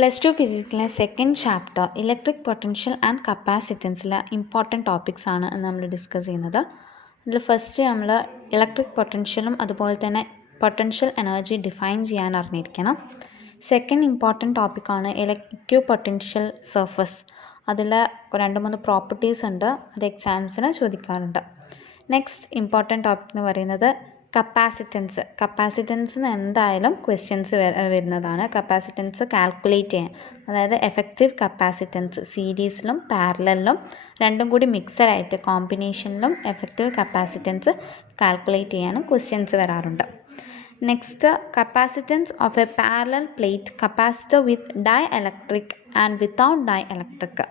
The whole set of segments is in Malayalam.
പ്ലസ് ടു ഫിസിക്സിലെ second chapter electric potential and കപ്പാസിറ്റൻസിലെ ഇമ്പോർട്ടൻറ്റ് ടോപ്പിക്സ് ആണ് നമ്മൾ ഡിസ്കസ് ചെയ്യുന്നത്. അതിൽ ഫസ്റ്റ് നമ്മൾ ഇലക്ട്രിക് പൊട്ടൻഷ്യലും അതുപോലെ തന്നെ പൊട്ടൻഷ്യൽ എനർജി ഡിഫൈൻ ചെയ്യാൻ അറിഞ്ഞിരിക്കണം. സെക്കൻഡ് ഇമ്പോർട്ടൻറ്റ് ടോപ്പിക്കാണ് ഇക്യു പൊട്ടൻഷ്യൽ സർഫസ്. അതിൽ 2-3 പ്രോപ്പർട്ടീസ് ഉണ്ട്, അത് എക്സാംസിന് ചോദിക്കാറുണ്ട്. നെക്സ്റ്റ് ഇമ്പോർട്ടൻറ്റ് ടോപ്പിക് എന്ന് പറയുന്നത് കപ്പാസിറ്റൻസിന് എന്തായാലും ക്വസ്റ്റ്യൻസ് വരുന്നതാണ്. കപ്പാസിറ്റൻസ് കാൽക്കുലേറ്റ് ചെയ്യാൻ, അതായത് എഫക്റ്റീവ് കപ്പാസിറ്റൻസ് സീരീസിലും പാരലലിലും രണ്ടും കൂടി മിക്സഡ് ആയിട്ട് കോമ്പിനേഷനിലും എഫക്റ്റീവ് കപ്പാസിറ്റൻസ് കാൽക്കുലേറ്റ് ചെയ്യാനും ക്വസ്റ്റ്യൻസ് വരാറുണ്ട്. Next capacitance of A parallel plate capacitor with dielectric and without dielectric.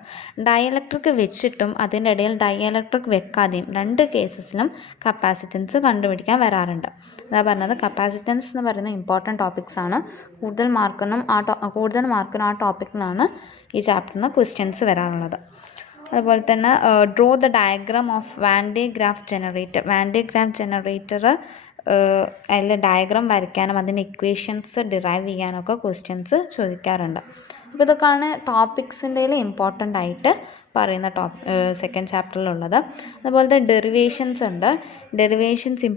Dielectric വെച്ചിട്ടും അതിൻ്റെ ഇടയിൽ ഡൈഇലക്ട്രിക് വെക്കാതെയും രണ്ട് കേസസിലും കപ്പാസിറ്റൻസ് കണ്ടുപിടിക്കാൻ വരാറുണ്ട്. അതാ പറഞ്ഞത്, കപ്പാസിറ്റൻസ് എന്ന് പറയുന്ന ഇമ്പോർട്ടൻറ്റ് ടോപ്പിക്സ് ആണ്. കൂടുതൽ മാർക്കിനും ആ ടോപ്പിക്കിൽ നിന്നാണ് ഈ ചാപ്റ്ററിന് ക്വസ്റ്റ്യൻസ് വരാറുള്ളത്. അതുപോലെ തന്നെ draw the diagram of Van de Graaff generator അതിൽ ഡയഗ്രാം വരയ്ക്കാനും അതിൻ്റെ ഇക്വേഷൻസ് ഡിറൈവ് ചെയ്യാനൊക്കെ ക്വസ്റ്റ്യൻസ് ചോദിക്കാറുണ്ട്. അപ്പോൾ ഇതൊക്കെയാണ് ടോപ്പിക്സിൻ്റെ ഇമ്പോർട്ടൻ്റ് ആയിട്ട് പറയുന്ന സെക്കൻഡ് ചാപ്റ്ററിലുള്ളത്. അതുപോലത്തെ ഡെറിവേഷൻസ് ഉണ്ട്. ഡെറിവേഷൻസ്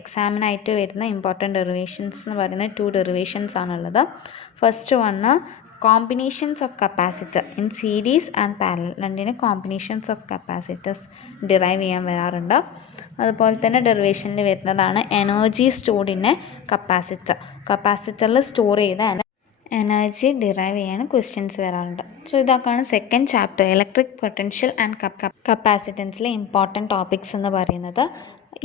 എക്സാമിനായിട്ട് വരുന്ന ഇമ്പോർട്ടൻറ്റ് ഡെറിവേഷൻസ് എന്ന് പറയുന്നത് 2 ഡെറിവേഷൻസ് ആണുള്ളത്. First one combinations of capacitor in series and parallel. രണ്ടിന് കോമ്പിനേഷൻസ് ഓഫ് കപ്പാസിറ്റേഴ്സ് ഡിറൈവ് ചെയ്യാൻ വരാറുണ്ട്. അതുപോലെ തന്നെ ഡെറിവേഷനിൽ വരുന്നതാണ് എനർജി സ്റ്റോർഡ് ഇൻ എ കപ്പാസിറ്ററിൽ സ്റ്റോർ ചെയ്ത എനർജി ഡിറൈവ് ചെയ്യാൻ ക്വസ്റ്റ്യൻസ് വരാറുണ്ട്. സോ ഇതൊക്കെയാണ് second chapter electric potential and കപ്പാസിറ്റൻസിലെ ഇമ്പോർട്ടൻറ്റ് ടോപ്പിക്സ് എന്ന് പറയുന്നത്.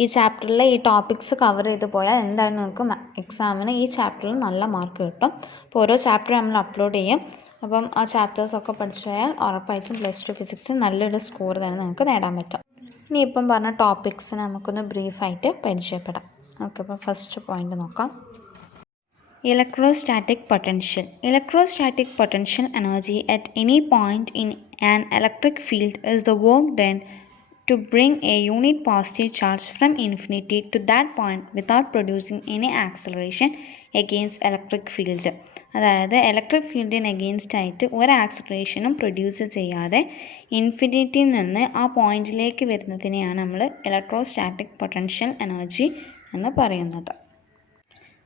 ഈ ചാപ്റ്ററിൽ ഈ ടോപ്പിക്സ് കവർ ചെയ്ത് പോയാൽ എന്തായാലും നമുക്ക് എക്സാമിന് ഈ ചാപ്റ്ററിൽ നല്ല മാർക്ക് കിട്ടും. അപ്പോൾ ഓരോ ചാപ്റ്റർ നമ്മൾ അപ്ലോഡ് ചെയ്യും. അപ്പം ആ ചാപ്റ്റേഴ്സൊക്കെ പഠിച്ചു പോയാൽ ഉറപ്പായിട്ടും പ്ലസ് ടു ഫിസിക്സിൽ നല്ലൊരു സ്കോർ തന്നെ നമുക്ക് നേടാൻ പറ്റും. ഇനിയിപ്പം പറഞ്ഞ ടോപ്പിക്സിനെ നമുക്കൊന്ന് ബ്രീഫായിട്ട് പരിചയപ്പെടാം. ഓക്കെ, അപ്പോൾ ഫസ്റ്റ് പോയിന്റ് നോക്കാം. Electrostatic potential. Electrostatic potential energy at any point in an electric field is the work done to bring a unit positive charge from infinity to that point without producing any acceleration against electric field. അതായത് ഇലക്ട്രിക് ഫീൽഡിന് എഗെയിൻസ്റ്റ് ആയിട്ട് ഒരു ആക്സിലറേഷനും പ്രൊഡ്യൂസ് ചെയ്യാതെ ഇൻഫിനിറ്റിയിൽ നിന്ന് ആ പോയിന്റിലേക്ക് വരുന്നതിനെയാണ് നമ്മൾ ഇലക്ട്രോസ്റ്റാറ്റിക് പൊട്ടൻഷ്യൽ എനർജി എന്ന് പറയുന്നത്.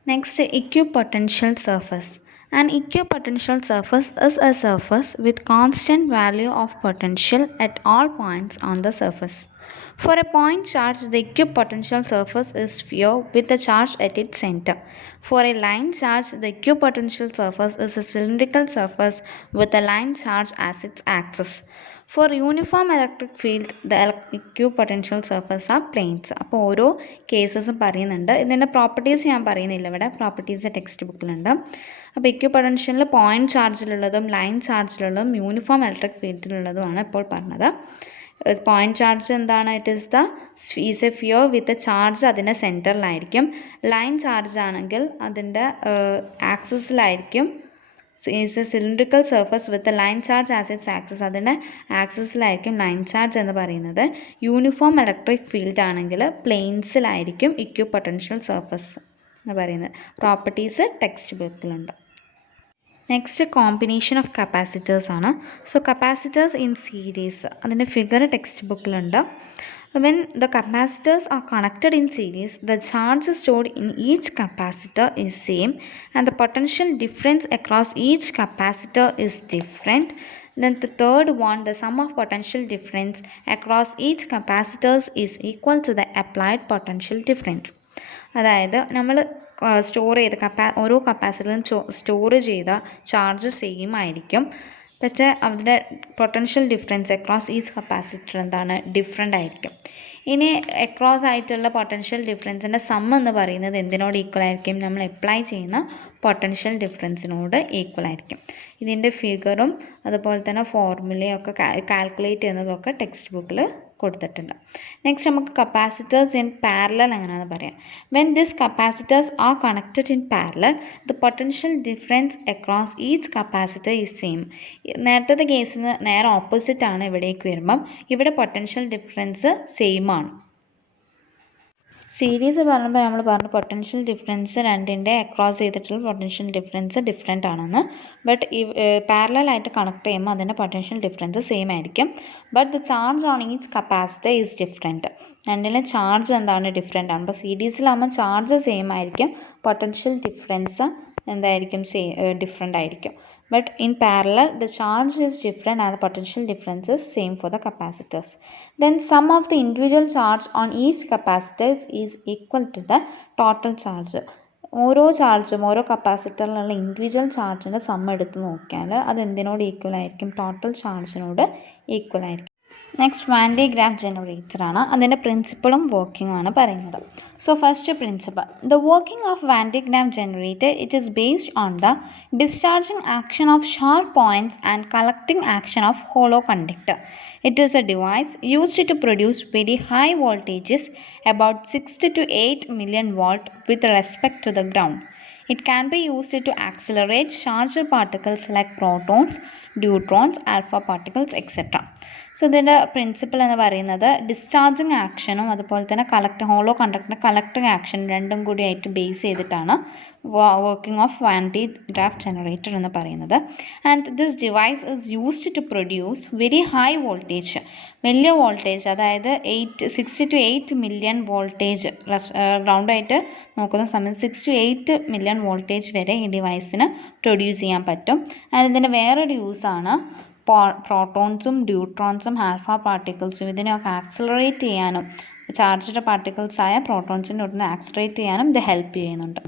Next, equipotential surface. An equipotential surface is a surface with constant value of potential at all points on the surface. For a point charge, the equipotential surface is sphere with the charge at its center. For a line charge, the equipotential surface is a cylindrical surface with a line charge as its axis. For uniform electric field, the equipotential surface are planes. അപ്പോൾ ഓരോ കേസസും പറയുന്നുണ്ട്. ഇതിൻ്റെ പ്രോപ്പർട്ടീസ് ഞാൻ പറയുന്നില്ല, ഇവിടെ പ്രോപ്പർട്ടീസ് ടെക്സ്റ്റ് ബുക്കിലുണ്ട്. അപ്പോൾ ഇക്വിപൊട്ടൻഷ്യലിൽ പോയിന്റ് ചാർജിലുള്ളതും ലൈൻ ചാർജിലുള്ളതും യൂണിഫോം ഇലക്ട്രിക് ഫീൽഡിലുള്ളതുമാണ് ഇപ്പോൾ പറഞ്ഞത്. പോയിന്റ് ചാർജ് എന്താണ്? Is a sphere with charge അതിൻ്റെ സെൻറ്ററിലായിരിക്കും. ലൈൻ ചാർജ് ആണെങ്കിൽ അതിൻ്റെ ആക്സിസിലായിരിക്കും. Is a cylindrical surface with line charge as its axis. അതിൻ്റെ ആക്സിസിലായിരിക്കും ലൈൻ ചാർജ് എന്ന് പറയുന്നത്. യൂണിഫോം ഇലക്ട്രിക് ഫീൽഡ് ആണെങ്കിൽ പ്ലെയിൻസിലായിരിക്കും ഇക്വിപൊട്ടൻഷ്യൽ സർഫസ് എന്ന് പറയുന്നത്. പ്രോപ്പർട്ടീസ് ടെക്സ്റ്റ് ബുക്കിലുണ്ട്. നെക്സ്റ്റ് കോമ്പിനേഷൻ ഓഫ് കപ്പാസിറ്റേഴ്സ് ആണ്. സോ കപ്പാസിറ്റേഴ്സ് ഇൻ സീരീസ്, അതിൻ്റെ ഫിഗർ ടെക്സ്റ്റ് ബുക്കിലുണ്ട്. When the capacitors are connected in series, the charge stored in each capacitor is same and the potential difference across each capacitor is different. Then the third one, the sum of potential difference across each capacitors is equal to the applied potential difference. അതായത് നമ്മൾ സ്റ്റോർ ചെയ്ത ഓരോ കപ്പാസിറ്ററിലും സ്റ്റോർ ചെയ്ത ചാർജ് സെയിം ആയിരിക്കും, പക്ഷേ അതിൻ്റെ potential difference across each capacitor എന്താണ് ഡിഫറെൻ്റ് ആയിരിക്കും. ഇനി അക്രോസ് ആയിട്ടുള്ള പൊട്ടൻഷ്യൽ ഡിഫറൻസിൻ്റെ സം എന്ന് പറയുന്നത് എന്തിനോട് ഈക്വൽ ആയിരിക്കും? നമ്മൾ അപ്ലൈ ചെയ്യുന്ന പൊട്ടൻഷ്യൽ ഡിഫറൻസിനോട് ഈക്വൽ ആയിരിക്കും. ഇതിൻ്റെ ഫിഗറും അതുപോലെ തന്നെ ഫോർമുലയും ഒക്കെ കാൽക്കുലേറ്റ് ചെയ്യുന്നതൊക്കെ ടെക്സ്റ്റ് ബുക്കിൽ കൊടുത്തിട്ടുണ്ട്. നെക്സ്റ്റ് നമുക്ക് കപ്പാസിറ്റേഴ്സ് ഇൻ പാരലൽ എങ്ങനെയാണെന്ന് പറയാം. When this capacitors are connected in parallel the potential difference across each capacitor is same. നേരത്തെ കേസിന് നേരെ ഓപ്പോസിറ്റ് ആണ് ഇവിടേക്ക് വരുമ്പം. ഇവിടെ പൊട്ടൻഷ്യൽ ഡിഫറൻസ് സെയിം ആണ്. സീരീസ് പറയുമ്പോൾ നമ്മൾ പറഞ്ഞു പൊട്ടൻഷ്യൽ ഡിഫറൻസ് രണ്ടിൻ്റെ അക്രോസ് ചെയ്തിട്ടുള്ള പൊട്ടൻഷ്യൽ ഡിഫറൻസ് ഡിഫറെൻ്റ് ആണെന്ന്. ബട്ട് ഈ പാരലായിട്ട് കണക്ട് ചെയ്യുമ്പോൾ അതിൻ്റെ പൊട്ടൻഷ്യൽ ഡിഫറൻസ് സെയിം ആയിരിക്കും. But the charge on each capacitor is different. രണ്ടിലും ചാർജ് എന്താണ് ഡിഫറെൻ്റ് ആണ്. അപ്പോൾ സീരീസിലാകുമ്പോൾ ചാർജ് സെയിം ആയിരിക്കും, പൊട്ടൻഷ്യൽ ഡിഫറൻസ് എന്തായിരിക്കും ഡിഫറെൻ്റ് ആയിരിക്കും. But in parallel, the charge is different and the potential difference is same for the capacitors. Then sum of the individual charge on each capacitors is equal to the total charge. ഓരോ ചാർജും ഓരോ കപ്പാസിറ്ററിലുള്ള ഇൻഡിവിജ്വൽ ചാർജിൻ്റെ സം എടുത്ത് നോക്കിയാൽ അത് എന്തിനോട് ഈക്വൽ ആയിരിക്കും? ടോട്ടൽ ചാർജിനോട് ഈക്വൽ ആയിരിക്കും. Next Van de Graaff generator ആണ്. അതിൻ്റെ പ്രിൻസിപ്പിളും വർക്കിംഗും ആണ് പറയുന്നത്. So first principle, the working of Van de Graaff generator it is based on the discharging action of sharp points and collecting action of hollow conductor. It is a device used to produce very high voltages, about 6 to 8 million volt with respect to the ground. It can be used to accelerate charged particles like protons, neutrons, alpha particles, etc. So ഇതിൻ്റെ പ്രിൻസിപ്പിൾ എന്ന് പറയുന്നത് ഡിസ്ചാർജിങ് ആക്ഷനും അതുപോലെ തന്നെ ഹോളോ കണ്ടക്ടറിൻ്റെ കളക്ടിങ് ആക്ഷൻ രണ്ടും കൂടി ആയിട്ട് ബേസ് ചെയ്തിട്ടാണ് working of Van de Graaff generator എന്ന് പറയുന്നത്. And this device is used to produce very high voltage, വലിയ വോൾട്ടേജ്, അതായത് 6 to 8 മില്യൺ വോൾട്ടേജ്, ഗ്രൗണ്ടായിട്ട് നോക്കുന്ന സമയത്ത് 6 to 8 മില്യൺ വോൾട്ടേജ് വരെ ഈ ഡിവൈസിന് പ്രൊഡ്യൂസ് ചെയ്യാൻ പറ്റും. ആൻഡ് ഇതിൻ്റെ വേറൊരു യൂസാണ് പ്രോട്ടോൺസും ന്യൂട്രോൺസും ആൽഫ പാർട്ടിക്കിൾസും ഇതിനെയൊക്കെ ആക്സിലറേറ്റ് ചെയ്യാനും ചാർജ്ഡ് പാർട്ടിക്കിൾസായ പ്രോട്ടോൺസിൻ്റെ ഉടനെ ആക്സിലറേറ്റ് ചെയ്യാനും ഇത് ഹെൽപ്പ് ചെയ്യുന്നുണ്ട്.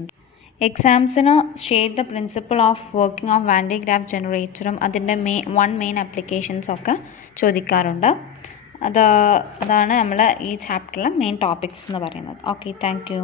എക്സാംസിന് state the principle of working of Van de Graaff ജനറേറ്ററും അതിൻ്റെ മെയിൻ ആപ്ലിക്കേഷൻസൊക്കെ ചോദിക്കാറുണ്ട്. അതാണ് നമ്മൾ ഈ ചാപ്റ്ററിലെ മെയിൻ ടോപ്പിക്സ് എന്ന് പറയുന്നത്. Okay, thank you.